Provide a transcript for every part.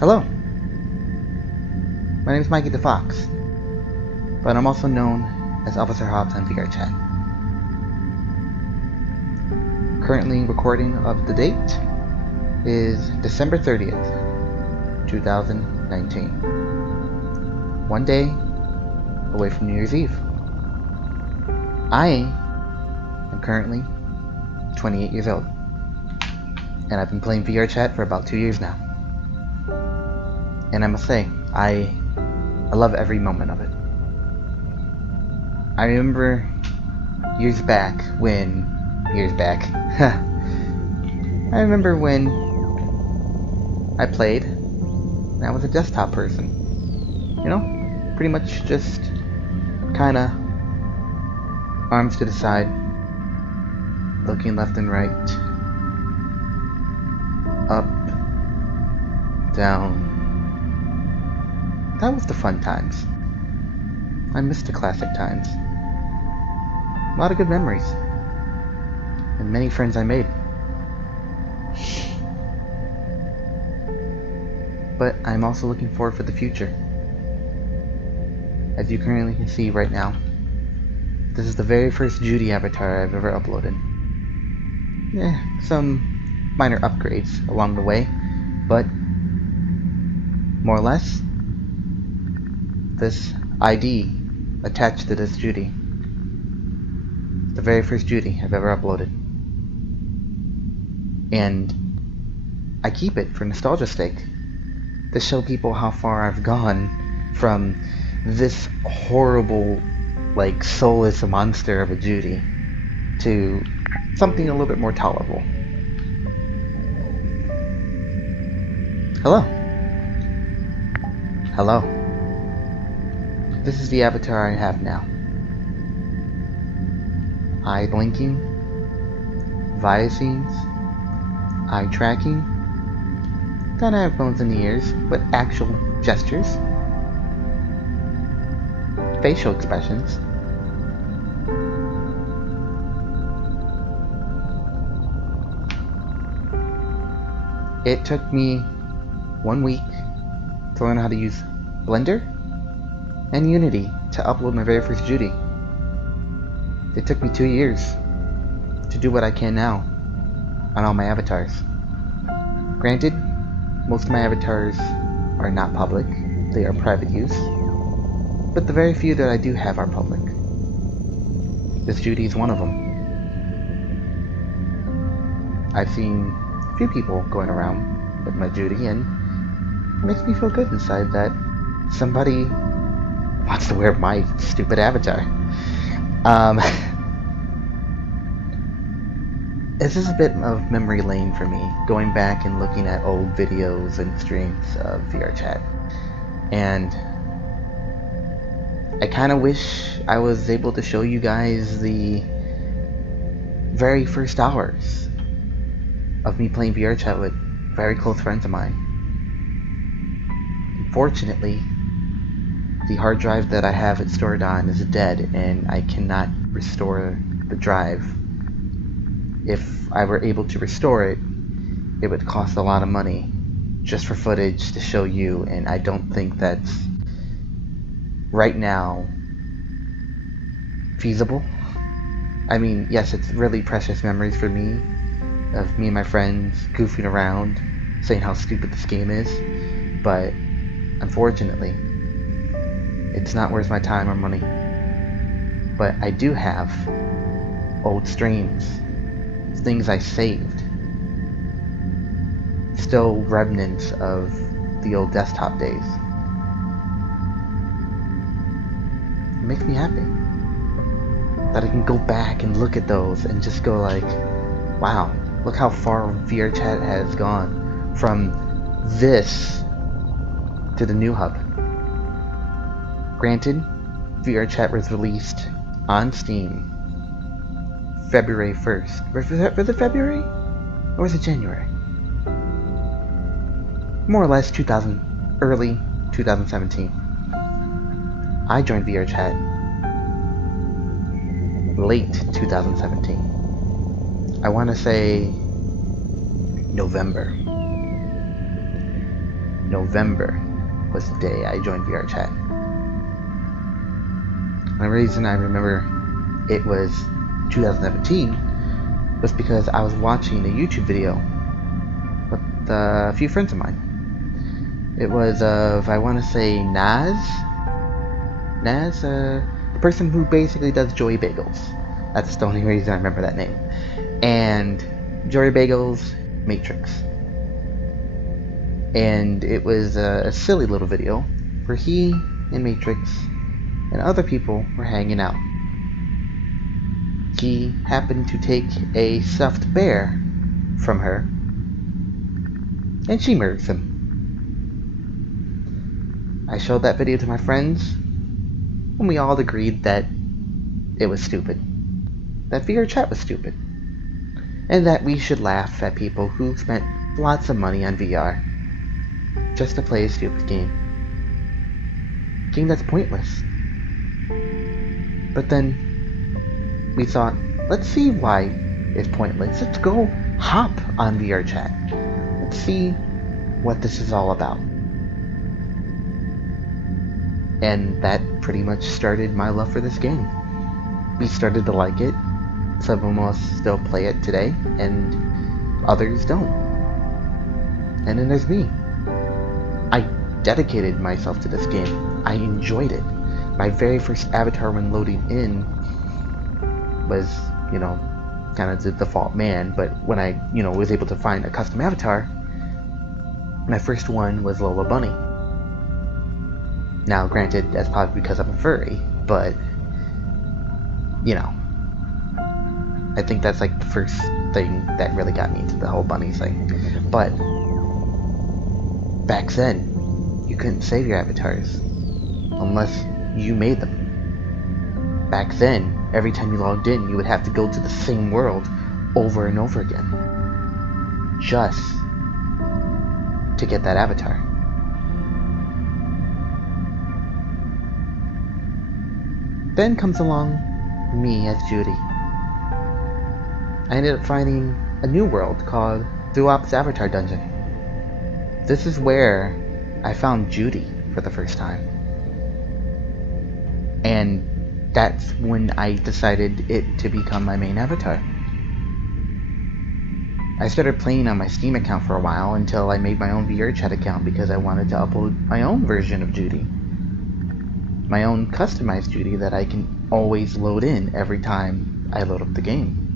Hello, my name is Mikey the Fox, but I'm also known as Officer Hobbs on VRChat. Currently recording of the date is December 30th, 2019. One day away from New Year's Eve. I am currently 28 years old, and I've been playing VRChat for about 2 years now. And I must say, I love every moment of it. I remember years back when I remember when I played and I was a desktop person. You know, pretty much just kinda arms to the side, looking left and right, up, down. That was the fun times. I miss the classic times. A lot of good memories. And many friends I made. But I'm also looking forward for the future. As you currently can see right now, this is the very first Judy avatar I've ever uploaded. Some minor upgrades along the way, but more or less, this ID attached to this Judy. The very first Judy I've ever uploaded. And I keep it for nostalgia's sake, to show people how far I've gone from this horrible, like, soulless monster of a Judy to something a little bit more tolerable. Hello. Hello. This is the avatar I have now. Eye blinking, visines, eye tracking, kinda have bones in the ears, but actual gestures, facial expressions. It took me 1 week to learn how to use Blender and Unity to upload my very first Judy. It took me 2 years to do what I can now on all my avatars. Granted, most of my avatars are not public, they are private use, but the very few that I do have are public. This Judy is one of them. I've seen a few people going around with my Judy, and it makes me feel good inside that somebody wants to wear my stupid avatar. This is a bit of memory lane for me, going back and looking at old videos and streams of VRChat. And I kinda wish I was able to show you guys the very first hours of me playing VRChat with very close friends of mine. Unfortunately, the hard drive that I have it stored on is dead, and I cannot restore the drive. If I were able to restore it, it would cost a lot of money just for footage to show you, and I don't think that's right now feasible. I mean, yes, it's really precious memories for me of me and my friends goofing around, saying how stupid this game is, but unfortunately, it's not worth my time or money. But I do have old streams, things I saved, still remnants of the old desktop days. It makes me happy that I can go back and look at those and just go like, wow, look how far VRChat has gone from this to the new hub. Granted, VRChat was released on Steam February 1st. Was it February? Or was it January? More or less early 2017. I joined VRChat late 2017. I want to say November. November was the day I joined VRChat. And the reason I remember it was 2017 was because I was watching a YouTube video with a few friends of mine. It was of, I want to say, Naz, the person who basically does Joy Bagels. That's the only reason I remember that name. And Joy Bagels Matrix. And it was a silly little video where he and Matrix and other people were hanging out. He happened to take a stuffed bear from her, and she murders him. I showed that video to my friends, and we all agreed that it was stupid. That VRChat was stupid. And that we should laugh at people who spent lots of money on VR just to play a stupid game. A game that's pointless. But then we thought, let's see why it's pointless. Let's go hop on VRChat. Let's see what this is all about. And that pretty much started my love for this game. We started to like it. Some of us still play it today, and others don't. And then there's me. I dedicated myself to this game. I enjoyed it. My very first avatar when loading in was, kind of the default man, but when I, was able to find a custom avatar, my first one was Lola Bunny. Now, granted, that's probably because I'm a furry, but, I think that's like the first thing that really got me into the whole bunny thing. But back then, you couldn't save your avatars unless you made them. Back then, every time you logged in, you would have to go to the same world over and over again just to get that avatar. Then comes along me as Judy. I ended up finding a new world called Zuop's Avatar Dungeon. This is where I found Judy for the first time. And that's when I decided it to become my main avatar. I started playing on my Steam account for a while until I made my own VRChat account because I wanted to upload my own version of Judy. My own customized Judy that I can always load in every time I load up the game.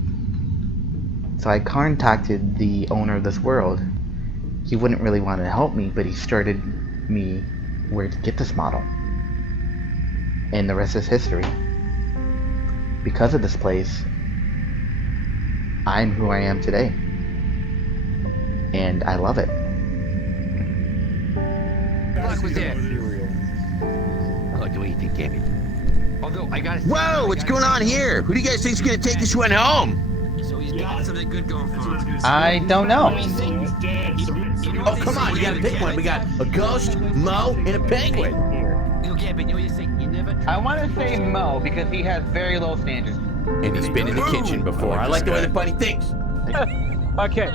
So I contacted the owner of this world. He wouldn't really want to help me, but he started me where to get this model. And the rest is history. Because of this place, I'm who I am today. And I love it. What was that? What do you think, Gabby? Although I got. Whoa! What's going on here? Who do you guys think's gonna take this one home? So he's got something good going for him. I don't know. Oh, come on! You gotta pick one. We got a ghost, Mo, and a penguin. Gabby, you know what you say? You never. I want to say Mo because he has very low standards. And he's been in the kitchen before. I like the way the bunny thinks. Okay.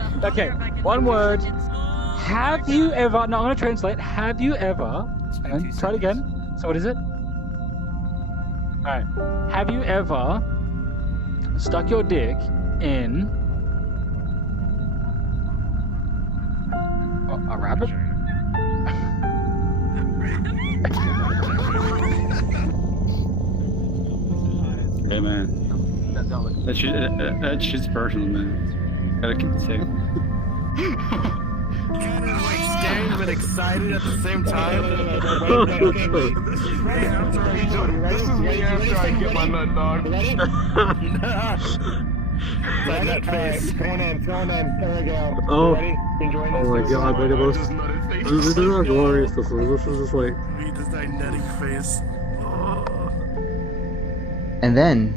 One word. Have you ever? No, I'm gonna translate. Have you ever? And try it again. So what is it? All right. Have you ever stuck your dick in a rabbit? Hey man, that shit's personal, man. Gotta keep it safe. Scared but excited at the same time. This is me after I get my nut, dog. That face. Going in. There we go. Oh. Ready? Enjoying this? Oh my god, look at those. This is not glorious. This is just like. Read this dynamic face. And then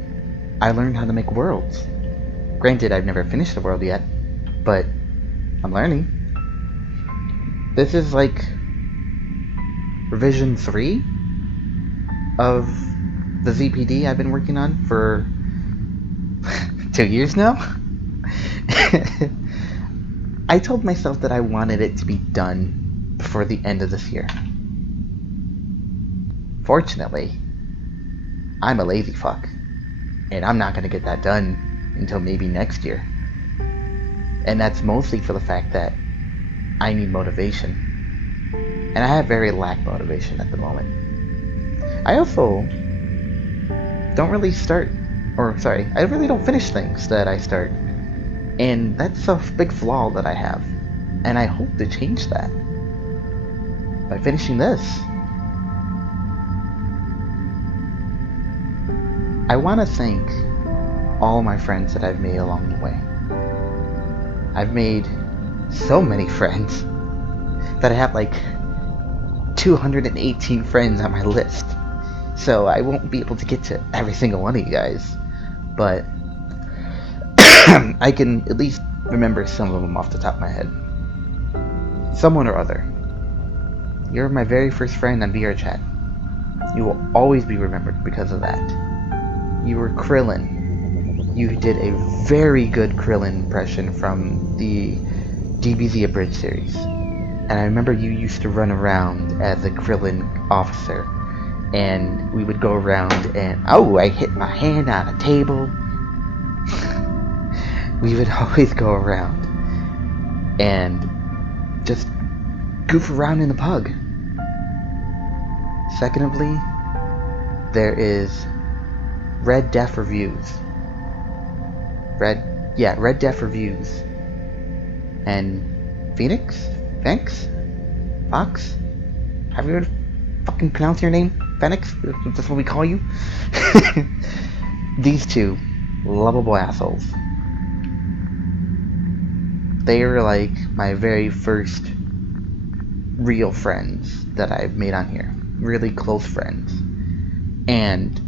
I learned how to make worlds. Granted, I've never finished the world yet, but I'm learning. This is like revision 3 of the ZPD I've been working on for 2 years now. I told myself that I wanted it to be done before the end of this year. Fortunately, I'm a lazy fuck, and I'm not going to get that done until maybe next year. And that's mostly for the fact that I need motivation. And I have very lack motivation at the moment. I also don't really I really don't finish things that I start. And that's a big flaw that I have. And I hope to change that by finishing this. I want to thank all my friends that I've made along the way. I've made so many friends that I have like 218 friends on my list. So I won't be able to get to every single one of you guys. But I can at least remember some of them off the top of my head. Someone or other. You're my very first friend on VRChat. You will always be remembered because of that. You were Krillin. You did a very good Krillin impression from the DBZ Abridged series. And I remember you used to run around as a Krillin officer. And we would go around and... Oh, I hit my hand on a table. We would always go around and just goof around in the pug. Secondly, there is Red Death Reviews. Red Death Reviews. And Phoenix? Fox? Have you ever fucking pronounced your name? Phoenix? That's what we call you? These two lovable assholes. They were like my very first real friends that I've made on here. Really close friends. And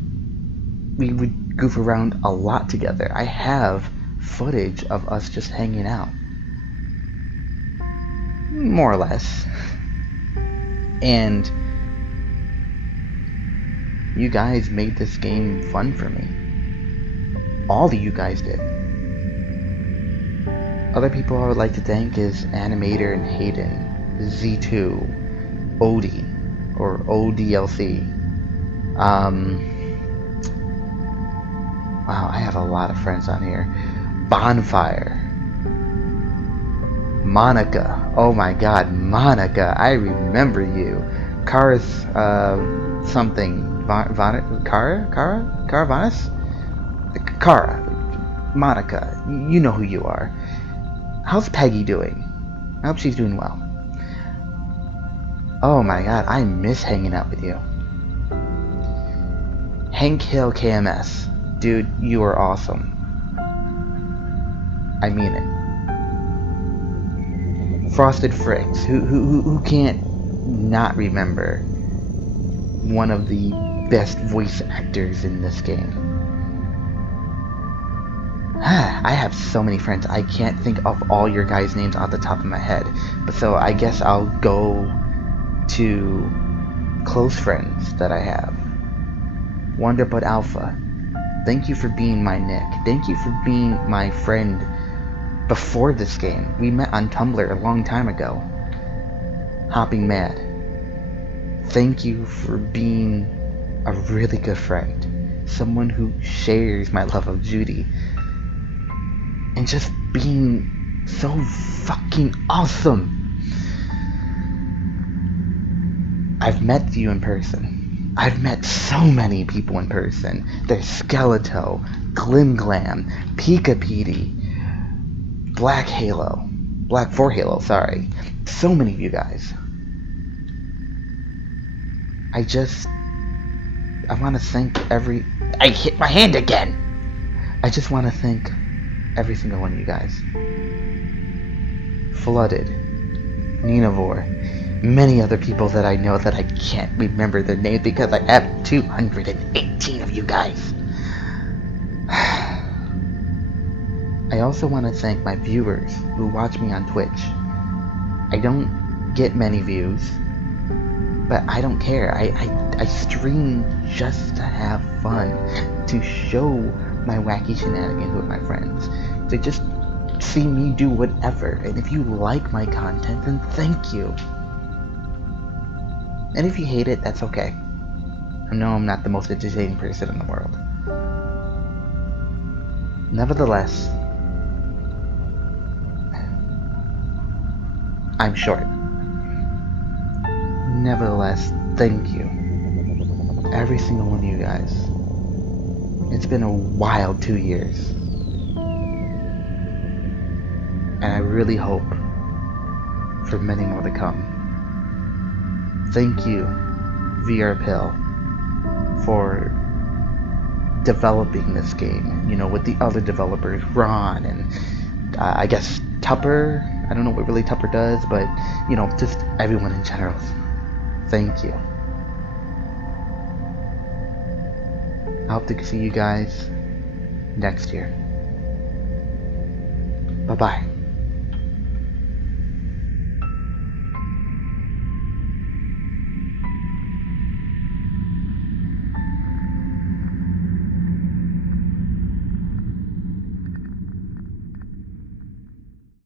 we would goof around a lot together. I have footage of us just hanging out. More or less. And you guys made this game fun for me. All of you guys did. Other people I would like to thank is Animator and Hayden, Z2, Odie, or ODLC. Wow, I have a lot of friends on here. Bonfire. Monica. Oh my god, Monica. I remember you. Cara's, something. Cara. Monica. You know who you are. How's Peggy doing? I hope she's doing well. Oh my god, I miss hanging out with you. Hank Hill KMS. Dude, you are awesome. I mean it. Frosted Fricks. Who can't not remember one of the best voice actors in this game? I have so many friends. I can't think of all your guys' names off the top of my head. But so I guess I'll go to close friends that I have. Wonderbud Alpha. Thank you for being my Nick. Thank you for being my friend before this game. We met on Tumblr a long time ago. Hopping Mad. Thank you for being a really good friend. Someone who shares my love of Judy. And just being so fucking awesome. I've met you in person. I've met so many people in person. There's Skeleto, Glim Glam, Pika Petey, Black 4 Halo, sorry. So many of you guys. I want to thank I hit my hand again! I just want to thank every single one of you guys. Flooded, Ninavore, many other people that I know that I can't remember their names because I have 218 of you guys. I also want to thank my viewers who watch me on Twitch. I don't get many views, but I don't care. I stream just to have fun, to show my wacky shenanigans with my friends, to just see me do whatever. And if you like my content, then thank you. And if you hate it, that's okay. I know I'm not the most entertaining person in the world. Nevertheless, I'm short. Nevertheless, thank you. Every single one of you guys. It's been a wild 2 years. And I really hope for many more to come. Thank you, VR Pill, for developing this game, you know, with the other developers, Ron, and I guess Tupper. I don't know what really Tupper does, but, you know, just everyone in general. Thank you. I hope to see you guys next year. Bye-bye.